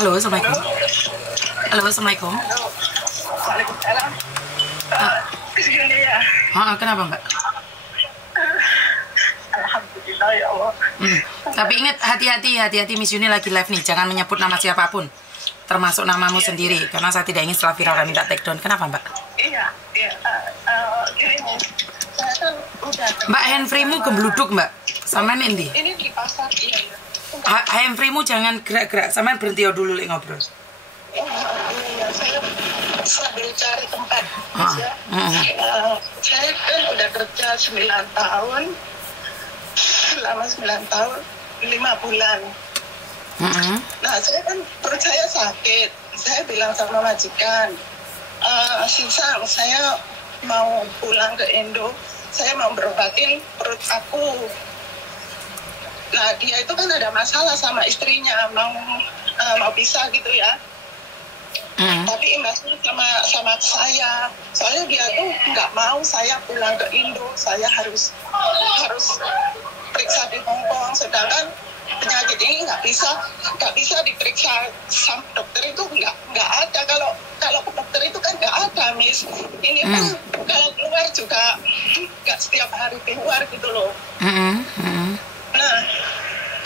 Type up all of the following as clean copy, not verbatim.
Halo, Assalamualaikum. Halo, Assalamualaikum. Waalaikumsalam. Kesini ya. Kenapa, Mbak? Alhamdulillah ya Allah. Tapi ingat, hati-hati Miss Yuni lagi live nih. Jangan menyebut nama siapapun, termasuk namamu sendiri, karena saya tidak ingin setelah viral kami minta take down. Kenapa, Mbak? Iya. Gini, saya kan udah. Mbak, handfree-mu gembluduk, Mbak. Sampean endi? Ini di pasar, iya. Handfree-mu jangan gerak-gerak. Sampean berhenti dulu lek ngobrol. Iya, saya sambil cari tempat. Saya kan udah kerja 9 tahun. Selama 9 tahun, 5 bulan. Nah, saya kan perut saya sakit. Saya bilang sama majikan, Sinsang, saya mau pulang ke Indo. Saya mau berobatin perut aku. Nah, dia itu kan ada masalah sama istrinya, mau pisah gitu ya. Tapi imbasnya sama saya. Soalnya dia tuh nggak mau saya pulang ke Indo. Saya harus periksa di Hong Kong. Sedangkan penyakit ini nggak bisa diperiksa sama dokter, itu nggak ada. Kalau ke dokter itu kan nggak ada, Miss. Ini kan kalau keluar juga nggak setiap hari keluar gitu loh. Nah,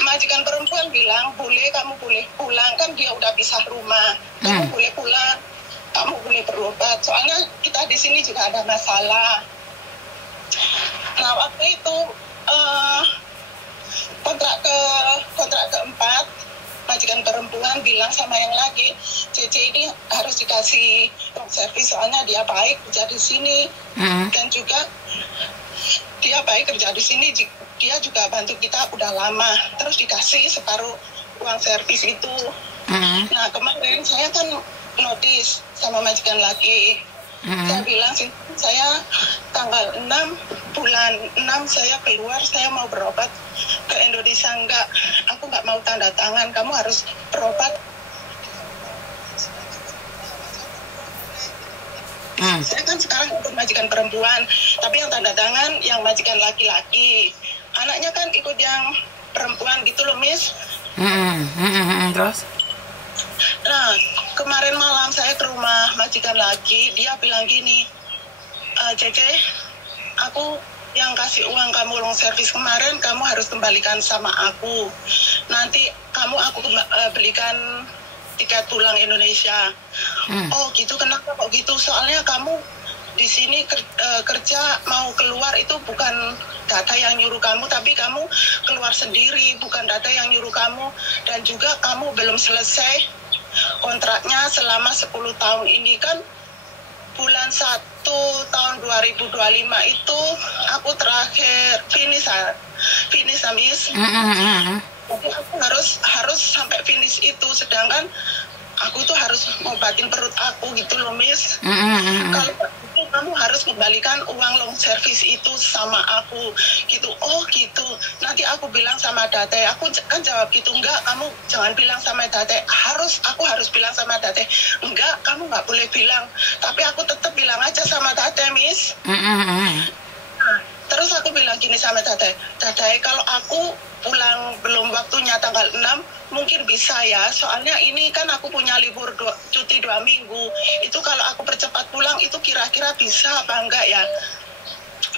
majikan perempuan bilang, kamu boleh pulang, kan dia udah pisah rumah. Kamu boleh pulang, kamu boleh berobat. Soalnya kita di sini juga ada masalah. Nah, waktu itu kontrak keempat, majikan perempuan bilang sama yang lagi, Cece ini harus dikasih room service, soalnya dia baik kerja di sini. Dan juga dia baik kerja di sini, dia juga bantu kita udah lama, terus dikasih separuh uang servis itu. Nah, kemarin saya kan notis sama majikan lagi. Saya bilang, saya tanggal 6 bulan 6 saya keluar, saya mau berobat ke Indonesia. Enggak, aku nggak mau tanda tangan, kamu harus berobat. Saya kan sekarang ikut majikan perempuan, tapi yang tanda tangan yang majikan laki-laki. Anaknya kan ikut yang perempuan gitu loh, Miss. Terus? Nah, kemarin malam saya ke rumah majikan laki, dia bilang gini, Cece, aku yang kasih uang kamu long service kemarin, kamu harus kembalikan sama aku. Nanti aku belikan tiket pulang Indonesia. Oh gitu, kenapa kok gitu? Soalnya kamu di sini kerja mau keluar itu bukan data yang nyuruh kamu, tapi kamu keluar sendiri, bukan data yang nyuruh kamu. Dan juga kamu belum selesai kontraknya selama 10 tahun ini kan. Bulan 1 tahun 2025 itu aku terakhir finish Miss. Jadi aku harus sampai finish itu, sedangkan aku tuh harus ngobatin perut aku gitu loh, Miss. Kalau itu kamu harus kembalikan uang long service itu sama aku gitu. Oh gitu, nanti aku bilang sama Date. Aku kan jawab gitu, enggak, kamu jangan bilang sama Date. Aku harus bilang sama Date. Enggak, kamu nggak boleh bilang. Tapi aku tetap bilang aja sama Date, Miss. Nah, terus aku bilang gini sama Date, kalau aku pulang belum waktunya tanggal 6, mungkin bisa ya, soalnya ini kan aku punya libur cuti 2 minggu. Itu kalau aku percepat pulang itu kira-kira bisa apa enggak ya?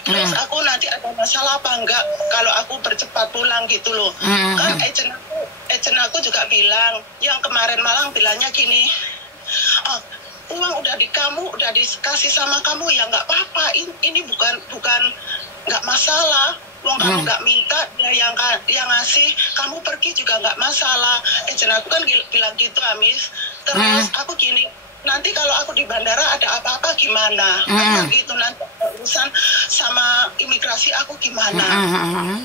Terus aku nanti ada masalah apa enggak kalau aku percepat pulang gitu loh. Kan agent aku juga bilang, yang kemarin malam bilangnya gini, uang udah udah dikasih sama kamu ya nggak apa-apa, ini bukan nggak masalah. Uang kamu nggak minta, dia yang ngasih, kamu pergi juga nggak masalah. Agent aku kan bilang gitu, Amis. Terus aku gini, nanti kalau aku di bandara ada apa-apa gimana? Aku gitu, nanti urusan sama imigrasi aku gimana?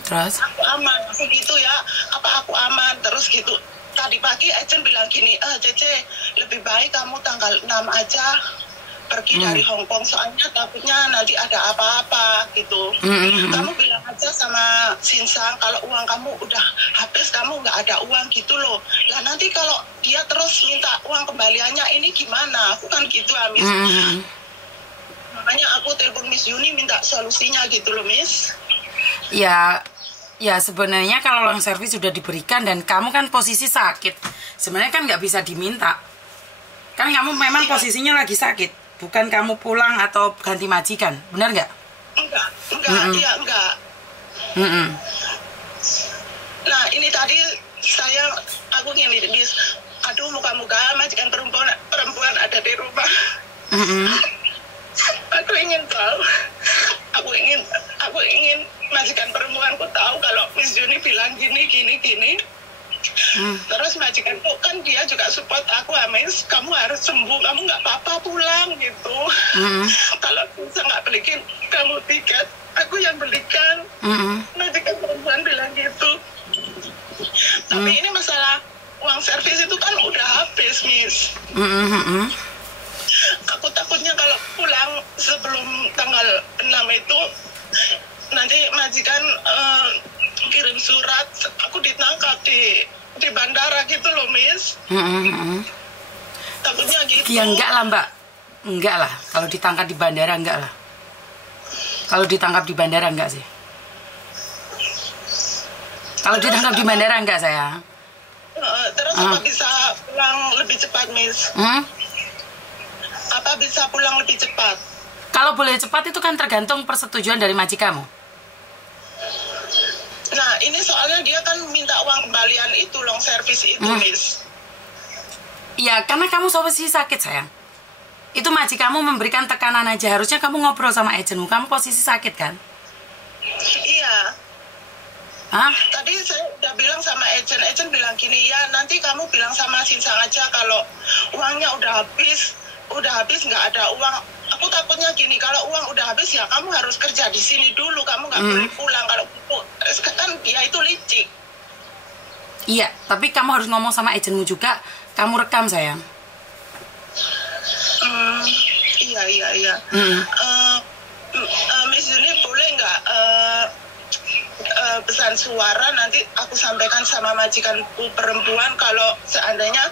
Terus? Aku aman, aku gitu ya, apa aku aman? Terus gitu. Tadi pagi agent bilang gini, Cece, lebih baik kamu tanggal 6 aja pergi dari Hong Kong, soalnya takutnya nanti ada apa-apa gitu. Kamu bilang aja sama Sinsang kalau uang kamu udah habis, kamu nggak ada uang gitu loh. Lah nanti kalau dia terus minta uang kembaliannya ini gimana? Aku kan gitu, Miss. Makanya aku telepon Miss Yuni minta solusinya gitu loh, Miss. Ya, Ya sebenarnya kalau long service sudah diberikan dan kamu kan posisi sakit, sebenarnya kan nggak bisa diminta. Kan kamu memang posisinya lagi sakit, bukan kamu pulang atau ganti majikan, benar nggak? Enggak, iya enggak. Nah ini tadi aku gini, aduh muka-muka majikan perempuan ada di rumah. Aku ingin tahu, aku ingin majikan perempuanku tahu kalau Miss Juni bilang gini. Terus majikanku kan dia juga support aku, Miss, kamu harus sembuh, kamu nggak apa-apa pulang gitu. Kalau bisa nggak belikan kamu tiket, aku yang belikan. Majikan perempuan bilang gitu. Tapi ini masalah uang servis itu kan udah habis, Miss. Aku takutnya kalau pulang sebelum tanggal 6 itu nanti majikan kirim surat aku ditangkap di bandara gitu loh, Miss. Takutnya gitu. Ya enggak lah, Mbak. Enggak lah, kalau ditangkap di bandara enggak lah. Kalau ditangkap di bandara enggak sih. Kalau ditangkap di bandara enggak, sayang. Terus apa bisa pulang lebih cepat, Miss? Apa bisa pulang lebih cepat? Kalau boleh cepat itu kan tergantung persetujuan dari majikamu. Nah, ini soalnya dia kan minta uang kembalian itu, long service itu, Miss. Ya, karena kamu posisi sakit, sayang. Itu majikamu memberikan tekanan aja. Harusnya kamu ngobrol sama agenmu. Kamu posisi sakit, kan? Iya. Hah? Tadi saya udah bilang sama agent bilang gini, ya nanti kamu bilang sama Sinsang aja kalau uangnya udah habis nggak ada uang. Aku takutnya gini, kalau uang udah habis ya kamu harus kerja di sini dulu, kamu nggak boleh pulang. Kalau kan dia itu licik. Iya, tapi kamu harus ngomong sama agenmu juga. Kamu rekam, sayang. Iya. Miss Juni boleh nggak pesan suara nanti aku sampaikan sama majikanku perempuan kalau seandainya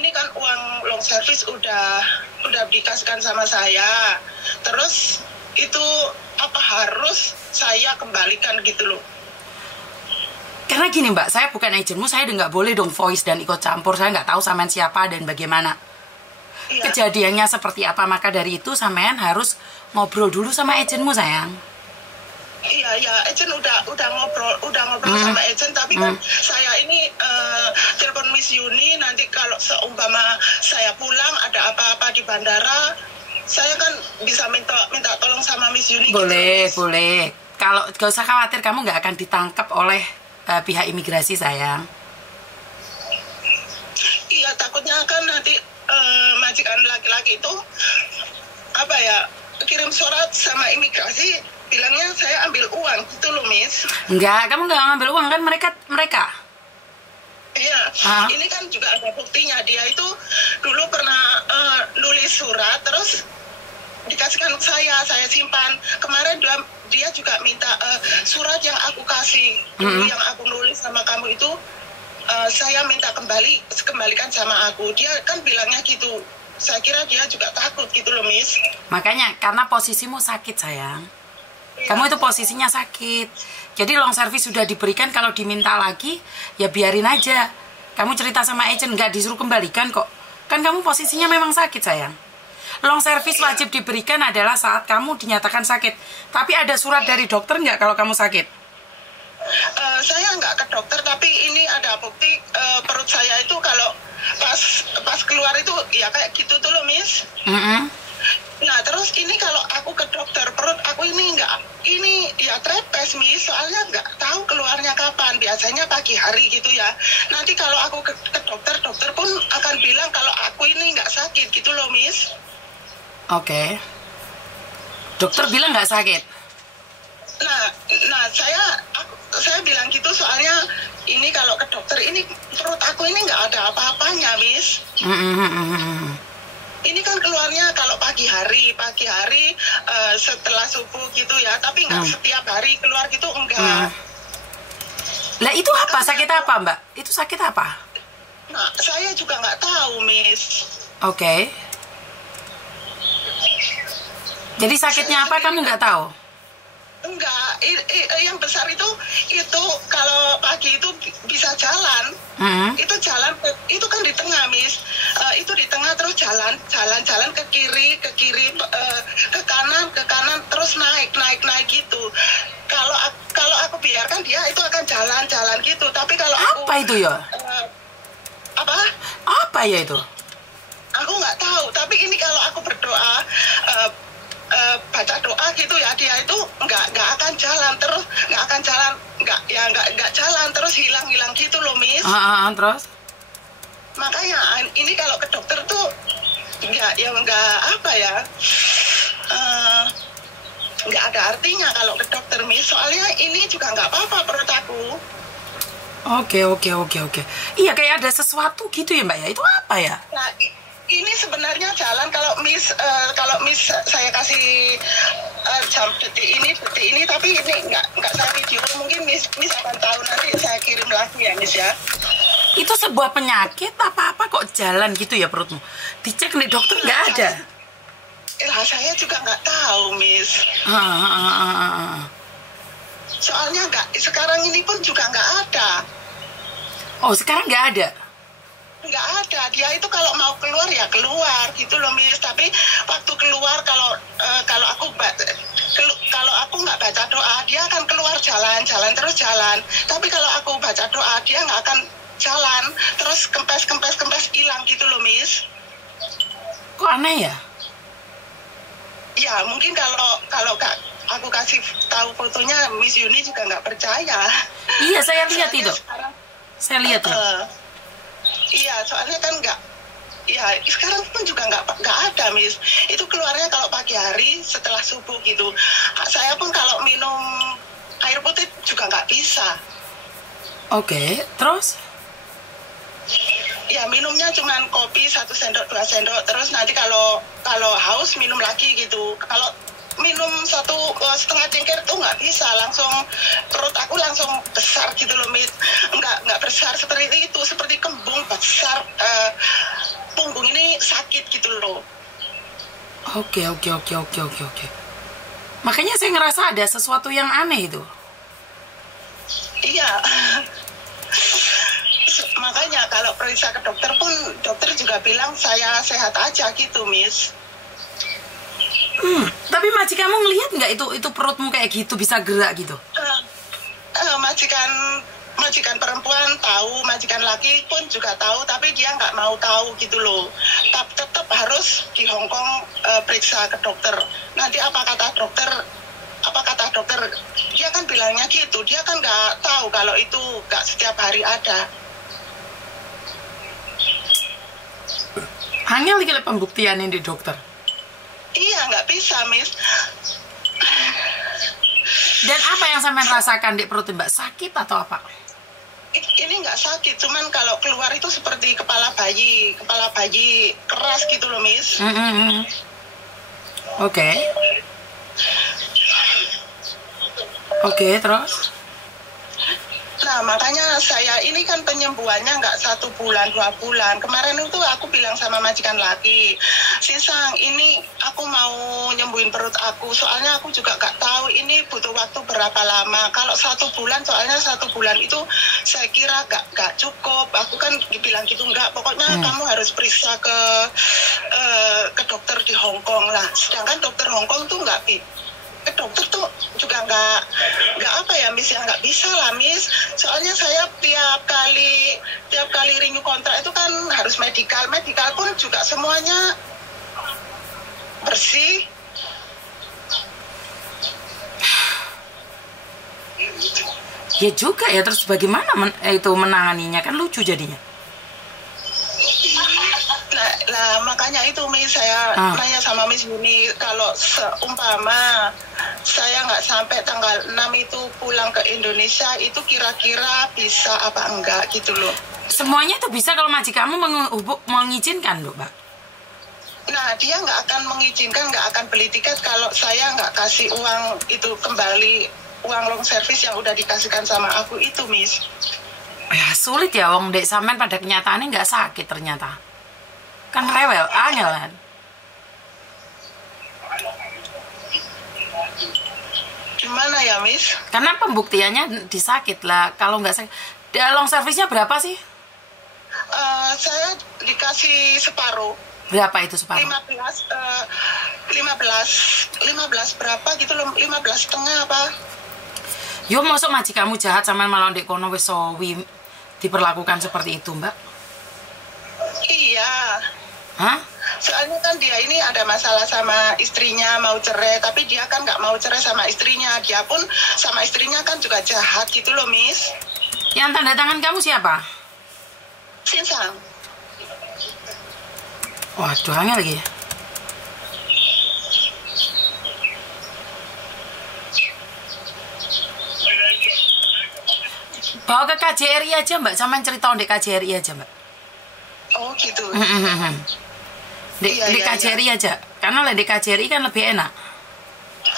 ini kan uang long service udah dikasihkan sama saya, terus itu apa harus saya kembalikan gitu loh? Karena gini, Mbak, saya bukan agenmu, saya udah nggak boleh dong voice dan ikut campur. Saya nggak tahu sampean siapa dan bagaimana kejadiannya seperti apa. Maka dari itu sampean harus ngobrol dulu sama agenmu, sayang. Iya, agent udah ngobrol sama agent, tapi kan saya ini telepon Miss Yuni, nanti kalau seumpama saya pulang ada apa-apa di bandara, saya kan bisa minta tolong sama Miss Yuni. Boleh, gitu, boleh. Kalau gak usah khawatir, kamu nggak akan ditangkap oleh pihak imigrasi, sayang. Iya, takutnya kan nanti majikan laki-laki itu apa ya, kirim surat sama imigrasi bilangnya saya ambil uang gitu loh, Miss. Enggak, kamu nggak ngambil uang kan, mereka. Iya, ini kan juga ada buktinya, dia itu dulu pernah nulis surat terus dikasihkan saya simpan. Kemarin dia juga minta surat yang aku kasih dulu yang aku nulis sama kamu itu saya minta kembalikan sama aku. Dia kan bilangnya gitu. Saya kira dia juga takut gitu loh, Miss. Makanya karena posisimu sakit, sayang. Kamu itu posisinya sakit. Jadi long service sudah diberikan, kalau diminta lagi ya biarin aja. Kamu cerita sama agent, nggak disuruh kembalikan kok. Kan kamu posisinya memang sakit, sayang. Long service wajib diberikan adalah saat kamu dinyatakan sakit. Tapi ada surat dari dokter nggak kalau kamu sakit? Saya nggak ke dokter, tapi ini ada bukti perut saya itu kalau pas keluar itu ya kayak gitu tuh loh, Miss. Nah terus ini kalau aku ke dokter perut aku ini ya trepes, Miss, soalnya nggak tahu keluarnya kapan, biasanya pagi hari gitu ya. Nanti kalau aku ke dokter pun akan bilang kalau aku ini nggak sakit gitu loh, Miss. Oke. Dokter bilang nggak sakit? Nah saya bilang gitu soalnya ini kalau ke dokter ini perut aku ini nggak ada apa-apanya, Miss. Ini kan keluarnya kalau pagi hari setelah subuh gitu ya, tapi nggak setiap hari keluar gitu, enggak. Lah itu apa? Sakit apa, Mbak? Itu sakit apa? Nah, saya juga nggak tahu, Miss. Oke. Jadi sakitnya apa kamu nggak tahu? Enggak, yang besar itu kalau pagi itu bisa jalan, itu jalan, itu kan di tengah, Miss. Itu di tengah terus jalan ke kiri, ke kanan, terus naik gitu. Kalau aku biarkan dia itu akan jalan gitu. Tapi kalau aku apa itu ya? Apa? Apa ya itu? Aku nggak tahu. Tapi ini kalau aku berdoa. Baca doa gitu ya, dia itu nggak akan jalan terus, nggak jalan terus hilang gitu loh, Miss. Terus Makanya ini kalau ke dokter tuh nggak apa ya, nggak ada artinya kalau ke dokter, Miss. Soalnya ini juga nggak apa-apa perut aku. Oke. Iya, kayak ada sesuatu gitu ya, Mbak ya. Itu apa ya? Nah, ini sebenarnya jalan kalau Miss saya kasih jam detik ini, tapi ini nggak saya video. Mungkin Miss akan tahu, nanti saya kirim lagi ya, Miss ya. Itu sebuah penyakit apa kok jalan gitu ya perutmu? Dicek nih dokter nggak ada. Saya juga nggak tahu, Miss. Soalnya sekarang ini pun juga nggak ada. Oh, sekarang nggak ada? Nggak ada. Dia itu kalau mau keluar ya keluar gitu loh, Miss. Tapi waktu keluar kalau aku nggak baca doa, dia akan keluar jalan terus jalan. Tapi kalau aku baca doa, dia nggak akan jalan terus kempes hilang gitu loh, Miss. Kok aneh ya? Ya mungkin kalau aku kasih tahu fotonya, Miss Yuni juga nggak percaya. Iya, saya lihat itu. Saya lihat loh. Iya, soalnya kan sekarang pun juga nggak ada, Miss. Itu keluarnya kalau pagi hari setelah subuh gitu. Saya pun kalau minum air putih juga nggak bisa. Oke, terus? Ya minumnya cuman kopi 1 sendok 2 sendok, terus nanti kalau haus minum lagi gitu. Kalau minum 1,5 cengkir tuh nggak bisa, langsung perut aku langsung besar gitu loh, Miss. Nggak besar seperti itu, seperti kembung besar, punggung ini sakit gitu loh. Oke. Makanya saya ngerasa ada sesuatu yang aneh itu. Iya. Makanya kalau periksa ke dokter pun, dokter juga bilang saya sehat aja gitu, Miss. Tapi majikan kamu ngelihat nggak itu perutmu kayak gitu bisa gerak gitu? Majikan perempuan tahu, majikan laki pun juga tahu, tapi dia nggak mau tahu gitu loh. Tetap harus di Hongkong periksa ke dokter. Nanti apa kata dokter? Dia kan bilangnya gitu. Dia kan nggak tahu kalau itu nggak setiap hari ada. Hanya lagi pembuktian ini di dokter. Iya, nggak bisa, Miss. Dan apa yang sampean rasakan di perut Mbak? Sakit atau apa? Ini nggak sakit, cuman kalau keluar itu seperti kepala bayi keras gitu loh, Miss. Oke, terus? Nah, makanya saya ini kan penyembuhannya nggak 1 bulan, 2 bulan. Kemarin itu aku bilang sama majikan laki, Sisang, ini aku mau nyembuhin perut aku. Soalnya aku juga nggak tahu ini butuh waktu berapa lama. Kalau 1 bulan, soalnya 1 bulan itu saya kira nggak cukup. Aku kan dibilang gitu, nggak. Pokoknya kamu harus periksa ke dokter di Hongkong lah. Sedangkan dokter Hongkong tuh ke dokter tuh juga nggak apa ya, Miss, ya nggak bisa lah, Miss. Soalnya saya tiap kali renew kontrak itu kan harus medical pun juga semuanya bersih. Ya juga ya, terus bagaimana itu menanganinya, kan lucu jadinya. Nah, makanya itu, Miss, saya nanya sama Miss Yuni, kalau seumpama saya nggak sampai tanggal 6 itu pulang ke Indonesia, itu kira-kira bisa apa enggak gitu loh. Semuanya itu bisa kalau majikanmu mengizinkan loh, Mbak. Nah, dia nggak akan mengizinkan, nggak akan beli tiket kalau saya nggak kasih uang itu kembali, uang long service yang udah dikasihkan sama aku itu, Miss. Ya sulit ya, wong dek sampean pada kenyataannya nggak sakit ternyata. Kan rewel, angel kan. Gimana ya, Miss? Karena pembuktiannya disakit lah. Kalau nggak sakit, long service-nya berapa sih? Saya dikasih separuh. Berapa itu separuh? 15 berapa gitu loh, 15,5 apa? Yo masuk majikanmu jahat sama malah ndek kono wis sowi diperlakukan seperti itu, Mbak? Iya. Hah? Soalnya kan dia ini ada masalah sama istrinya, mau cerai, tapi dia kan nggak mau cerai sama istrinya. Dia pun sama istrinya kan juga jahat gitu loh, Miss. Yang tanda tangan kamu siapa? Sinsang. Waduh, angel lagi. Bawa ke KJRI aja, Mbak. Sama cerita di KJRI aja, Mbak. Oh gitu. Di KJRI aja. Karena di KJRI kan lebih enak.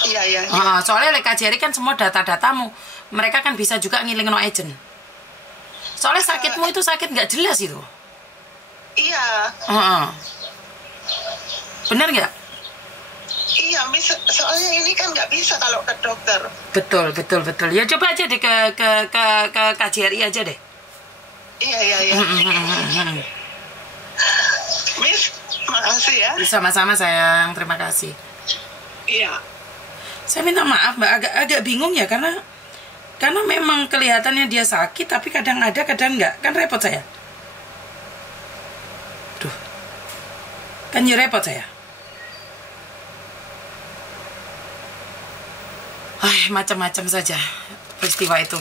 Iya. Soalnya di KJRI kan semua data-datamu. Mereka kan bisa juga ngiling no agent. Soalnya sakitmu itu sakit nggak jelas itu. Iya. Bener nggak? Iya, Miss. Soalnya ini kan nggak bisa kalau ke dokter. Betul. Ya coba aja deh ke KJRI aja deh. Iya. Miss, makasih ya. Sama-sama sayang, terima kasih. Iya. Saya minta maaf Mbak, agak bingung ya karena memang kelihatannya dia sakit tapi kadang ada kadang enggak, kan repot saya. Duh, kan ya repot saya. Macam-macam saja peristiwa itu.